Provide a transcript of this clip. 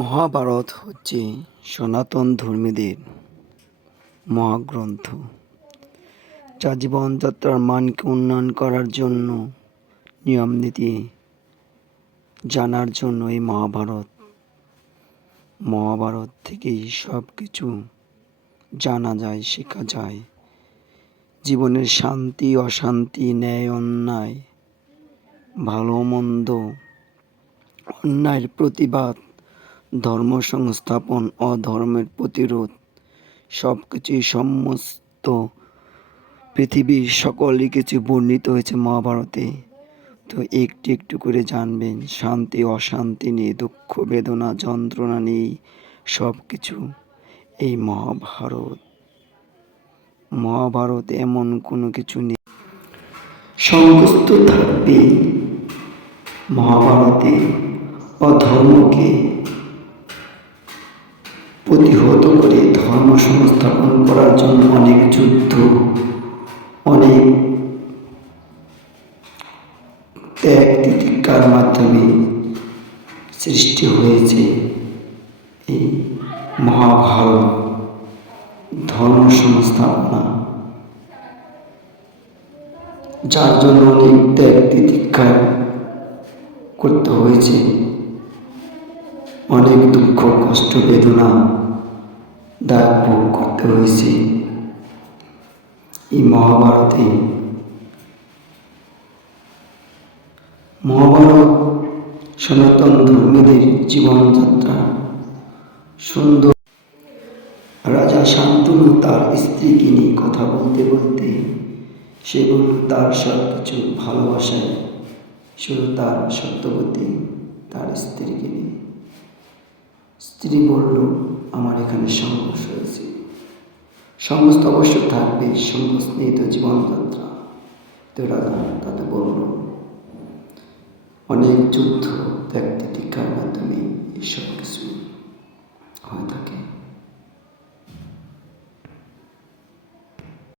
মহাভারত হচ্ছে সনাতন ধর্মীদের মহাগ্রন্থ, যা জীবনযাত্রার মানকে উন্নয়ন করার জন্য, নিয়ম নীতি জানার জন্য এই মহাভারত থেকেই সব কিছু জানা যায়, শেখা যায়। জীবনের শান্তি অশান্তি, ন্যায় অন্যায়, ভালো মন্দ, অন্যায়ের প্রতিবাদ, ধর্ম সংস্থাপন, অধর্মের প্রতিরোধ, সব কিছুই সমস্ত পৃথিবীর সকলই কিছু বর্ণিত হয়েছে মহাভারতে। তো একটু একটু করে জানবেন, শান্তি অশান্তি নেই, দুঃখ বেদনা যন্ত্রণা নেই, সব কিছু এই মহাভারত এমন কোনো কিছু নেই সমস্ত থাকবে মহাভারতে। অধর্মকে প্রতিহত করে ধর্ম সংস্থাপন করার জন্য অনেক যুদ্ধ, অনেক ত্যাগ তিতিক্ষার মাধ্যমে সৃষ্টি হয়েছে এই মহাভারত। ধর্ম সংস্থাপনা, যার জন্য অনেক ত্যাগ তিতিক্ষা করতে হয়েছে, অনেক দুঃখ কষ্ট বেদনা দাগ ভোগ করতে হয়েছে এই মহাভারতে। মহাভারত সনাতন ধর্মীদের জীবনযাত্রা সুন্দর। রাজা শান্তনু তার স্ত্রীকে নিয়ে কথা বলতে বলতে সে বলল তার সব কিছু ভালোবাসায় শুধু তার সত্যবতী তার স্ত্রীকে নিয়ে। স্ত্রী বলল, আমার এখানে সংঘর্ষ হয়েছে। সংঘর্ষ অবশ্য থাকবে, সংঘর্ষ নিয়ে তো জীবনযাত্রা। তো রাজা তাতে বলল, অনেক যুদ্ধ ত্যাগ তিতিক্ষার মাধ্যমে এইসব কিছু